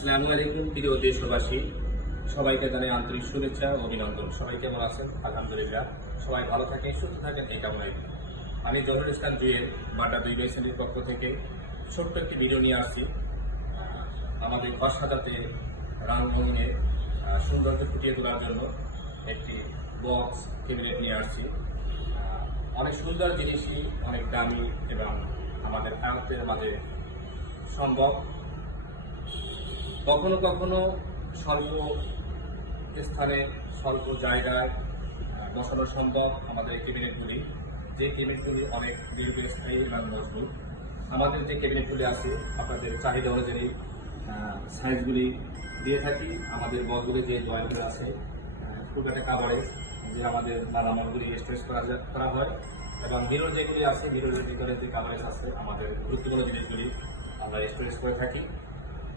আসসালামু আলাইকুম প্রিয় দেশবাসী, সবাইকে জানাই আন্তরিক শুভেচ্ছা ও অভিনন্দন। সবাই কেমন আছেন? আলহামদুলিল্লাহ, সবাই ভালো থাকেন, সুস্থ থাকেন এই কামনায়। আমি জহুরুল ইসলাম জুয়েল বাটা 2 বাই শ্রেণীর পক্ষ থেকে ছোট্ট একটি ভিডিও নিয়ে আসছি। আমাদের ঘর সাজাতে রঙিনে সৌন্দর্য ফুটিয়ে তোলার জন্য একটি বক্স ক্যাবিনেট নিয়ে আসছি। অনেক সুন্দর জিনিসই অনেক দামি এবং আমাদের আয়ত্তের মাঝে সম্ভব। কখনো কখনো স্বল্প স্থানে স্বল্প জায়গায় বসানো সম্ভব আমাদের এই ক্যাবিনেটগুলি, যে ক্যাবিনেটগুলি অনেক দীর্ঘস্থায়ী এবং মজবুত। আমাদের যে ক্যাবিনেটগুলি আছে আপনাদের চাহিদা অনুযায়ী সাইজগুলি দিয়ে থাকি। আমাদের বলগুলি যে জয়েন্টগুলো আছে খুব একটা কাভারেজ, যে আমাদের মালামালগুলি স্ট্রেচ করা হয়, এবং মিরর যেগুলি আছে মিররের ভিতরে যে কাভারেজ আছে আমাদের গুরুত্বপূর্ণ জিনিসগুলি আমরা স্টোরেজ করে থাকি।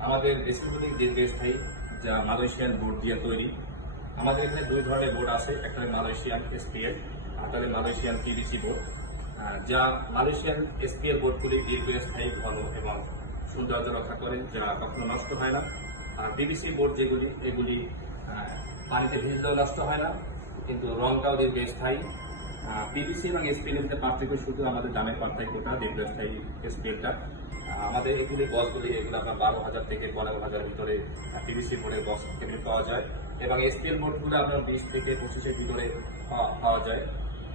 আমাদের বেসিকগুলি দীর্ঘস্থায়ী, যা মালয়েশিয়ান বোর্ড দিয়ে তৈরি। আমাদের এখানে দুই ধরনের বোর্ড আছে, একটা মালয়েশিয়ান এসপিএল, একটা মালয়েশিয়ান পিভিসি বোর্ড। যা মালয়েশিয়ান এসপিএল বোর্ডগুলি দীর্ঘস্থায়ী, ভালো এবং সৌন্দর্য রক্ষা করে, যা কখনো নষ্ট হয় না। আর পিভিসি বোর্ড যেগুলি, এগুলি পানিতে ভিজলেও নষ্ট হয় না, কিন্তু রংটাও দীর্ঘস্থায়ী। পিভিসি এবং এসপিএল এর পার্থক্য শুধু আমাদের দামের পার্থক্যটা, দীর্ঘস্থায়ী এসপিএলটা। আমাদের এগুলি বক্সগুলি, এগুলো আপনার 12,000 থেকে 15,000 ভিতরে পিভিসি বোর্ডের বক্স ক্যাবিনেট পাওয়া যায়, এবং এসপিএল বোর্ডগুলো আপনার 20 থেকে 25-এর ভিতরে পাওয়া যায়।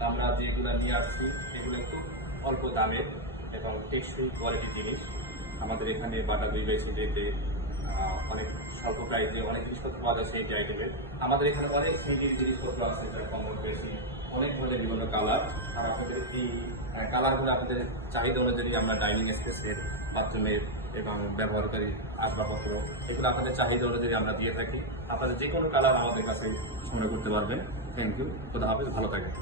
আমরা যেগুলো নিয়ে আসছি এগুলো খুব অল্প দামের এবং টেকসই কোয়ালিটি জিনিস। আমাদের এখানে বাটা 2 বাই সিটিতে অনেক স্বল্প প্রাইসে অনেক জিনিসপত্র পাওয়া যায় সেই আইটেমের। আমাদের এখানে অনেক সিটির জিনিসপত্র আছে, যারা কমন বেশি অনেক ধরনের বিভিন্ন কালার। আর আপনাদের এই কালারগুলো আপনাদের চাহিদা অনুযায়ী আমরা ডাইনিং স্পেসের, বাথরুমের এবং ব্যবহারকারী আসবাবপত্র, এগুলো আপনাদের চাহিদা অনুযায়ী আমরা দিয়ে থাকি। আপনাদের যে কোনো কালার আমাদের কাছে সংগ্রহ করতে পারবেন। থ্যাংক ইউ, খোদা হাফেজ, ভালো থাকেন।